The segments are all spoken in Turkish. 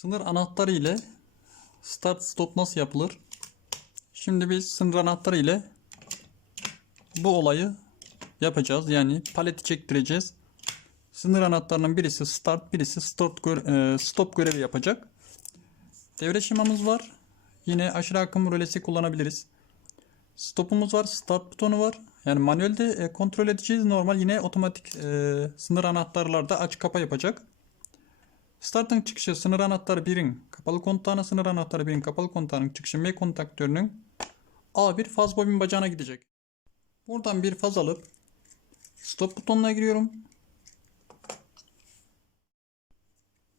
Sınır anahtarı ile start stop nasıl yapılır? Şimdi biz sınır anahtarı ile bu olayı yapacağız. Yani paleti çektireceğiz. Sınır anahtarının birisi start, birisi stop, gö- e, stop görevi yapacak. Devre şemamız var. Yine aşırı akım rölesi kullanabiliriz. Stopumuz var, start butonu var. Yani manuelde e, kontrol edeceğiz. Normal yine otomatik e, sınır anahtarlarda aç kapa yapacak. Startın çıkışı sınır anahtarı 1'in kapalı kontağına sınır anahtarı 1'in kapalı kontağının çıkışı M kontaktörünün A1 faz bobin bacağına gidecek. Buradan bir faz alıp stop butonuna giriyorum.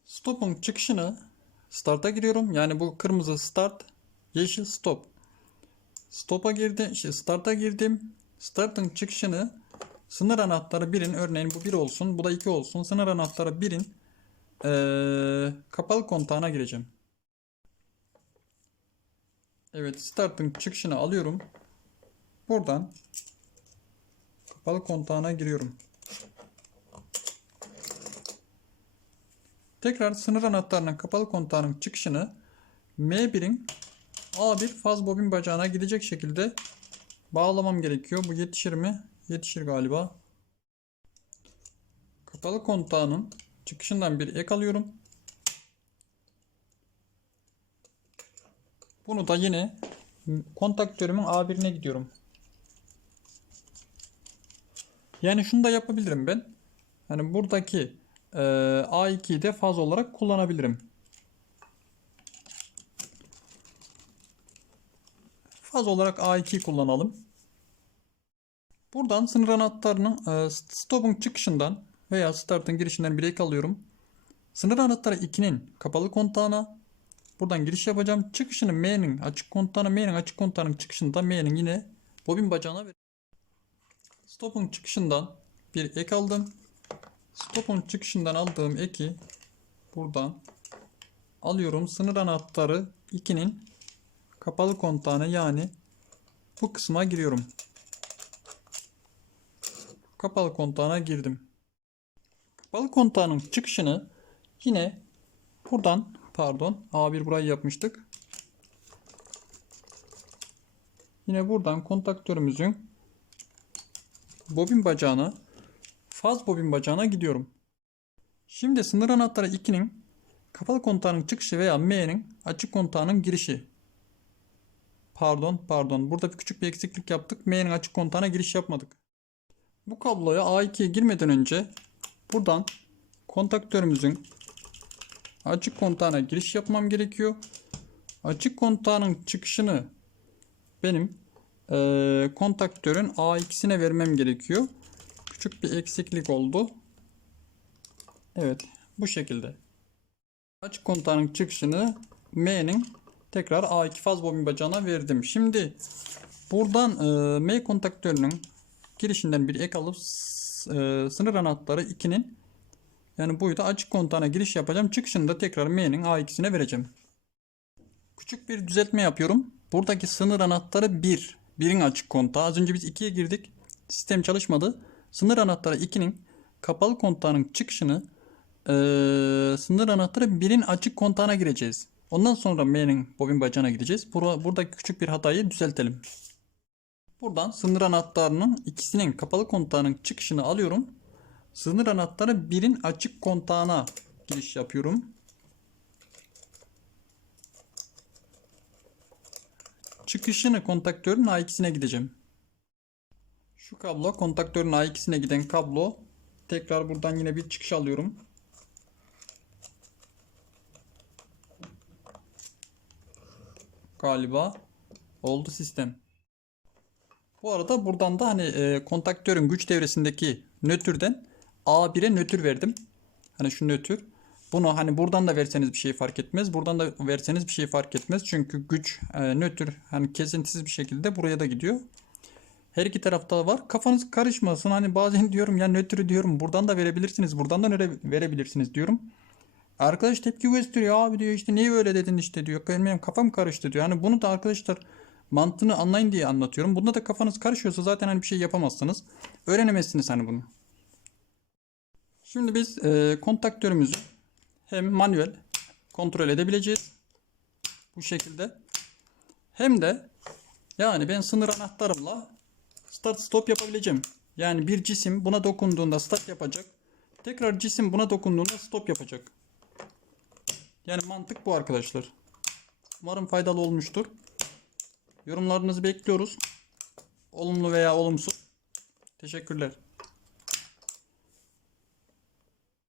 Stop'un çıkışını start'a giriyorum. Yani bu kırmızı start, yeşil stop. Stop'a girdim, şey start'a girdim. Start'ın çıkışını sınır anahtarı 1'in örneğin bu 1 olsun, bu da 2 olsun. Sınır anahtarı 1'in eee, kapalı kontağına gireceğim. Evet, start'ın çıkışını alıyorum. Buradan kapalı kontağına giriyorum. Tekrar sınır anahtarının kapalı kontağının çıkışını M1'in A1 faz bobin bacağına gidecek şekilde bağlamam gerekiyor. Bu yetişir mi? Yetişir galiba. Kapalı kontağının çıkışından bir ek alıyorum. Bunu da yine kontaktörümün A1'ine gidiyorum. Yani şunu da yapabilirim ben. Hani buradaki e, A2'yi de faz olarak kullanabilirim. Faz olarak A2'yi kullanalım. Buradan sınır anahtarının e, stop'un çıkışından veya start'ın girişinden bir ek alıyorum. Sınır anahtarı 2'nin kapalı kontağına buradan giriş yapacağım. Çıkışını M'nin açık kontağına, M'nin açık kontağının çıkışını da M'nin yine bobin bacağına ver. Stop'un çıkışından bir ek aldım. Stop'un çıkışından aldığım eki buradan alıyorum. Sınır anahtarı 2'nin kapalı kontağına yani bu kısma giriyorum. Kapalı kontağına girdim. Kapalı kontağının çıkışını yine buradan pardon A1 burayı yapmıştık. Yine buradan kontaktörümüzün bobin bacağına faz bobin bacağına gidiyorum. Şimdi sınır anahtarı 2'nin kapalı kontağının çıkışı veya M'nin açık kontağının girişi. Pardon, pardon. Burada bir küçük bir eksiklik yaptık. M'nin açık kontağına giriş yapmadık. Bu kabloya A2'ye girmeden önce buradan kontaktörümüzün açık kontağına giriş yapmam gerekiyor. Açık kontağının çıkışını benim eee, kontaktörün A2'sine vermem gerekiyor. Küçük bir eksiklik oldu. Evet, bu şekilde. Açık kontağının çıkışını M'nin tekrar A2 faz bobin bacağına verdim. Şimdi buradan e, M kontaktörünün girişinden bir ek alıp e, sınır anahtarı 2'nin yani boyuta açık kontağına giriş yapacağım. Çıkışını da tekrar M'nin A2'sine vereceğim. Küçük bir düzeltme yapıyorum. Buradaki sınır anahtarı 1. 1'in açık kontağı. Az önce biz 2'ye girdik. Sistem çalışmadı. Sınır anahtarı 2'nin kapalı kontağının çıkışını eee, sınır anahtarı 1'in açık kontağına gireceğiz. Ondan sonra M'nin bobin bacağına gideceğiz. Bura- Buradaki küçük bir hatayı düzeltelim. Buradan sınır anahtarının ikisinin kapalı kontağının çıkışını alıyorum. Sınır anahtarı 1'in açık kontağına giriş yapıyorum. Çıkışını kontaktörün A2'sine gideceğim. Şu kablo kontaktörün A2'sine giden kablo. Tekrar buradan yine bir çıkış alıyorum. Galiba oldu sistem. Bu arada buradan da hani e, kontaktörün güç devresindeki nötrden A1'e nötr verdim. Hani şu nötr. Bunu hani buradan da verseniz bir şey fark etmez. Buradan da verseniz bir şey fark etmez. Çünkü güç e, nötr hani kesintisiz bir şekilde buraya da gidiyor. Her iki tarafta var. Kafanız karışmasın. Hani bazen diyorum ya nötr diyorum. Buradan da verebilirsiniz. Buradan da verebilirsiniz diyorum. Arkadaş tepki gösteriyor. Abi diyor işte niye öyle dedin işte diyor. Benim kafam karıştı diyor. Hani bunu da arkadaşlar mantığını anlayın diye anlatıyorum. Bunda da kafanız karışıyorsa zaten hani bir şey yapamazsınız. Öğrenemezsiniz hani bunu. Şimdi biz e, kontaktörümüzü hem manuel kontrol edebileceğiz. Bu şekilde. Hem de yani ben sınır anahtarımla start stop yapabileceğim. Yani bir cisim buna dokunduğunda start yapacak. Tekrar cisim buna dokunduğunda stop yapacak. Yani mantık bu arkadaşlar. Umarım faydalı olmuştur. Yorumlarınızı bekliyoruz. Olumlu veya olumsuz. Teşekkürler.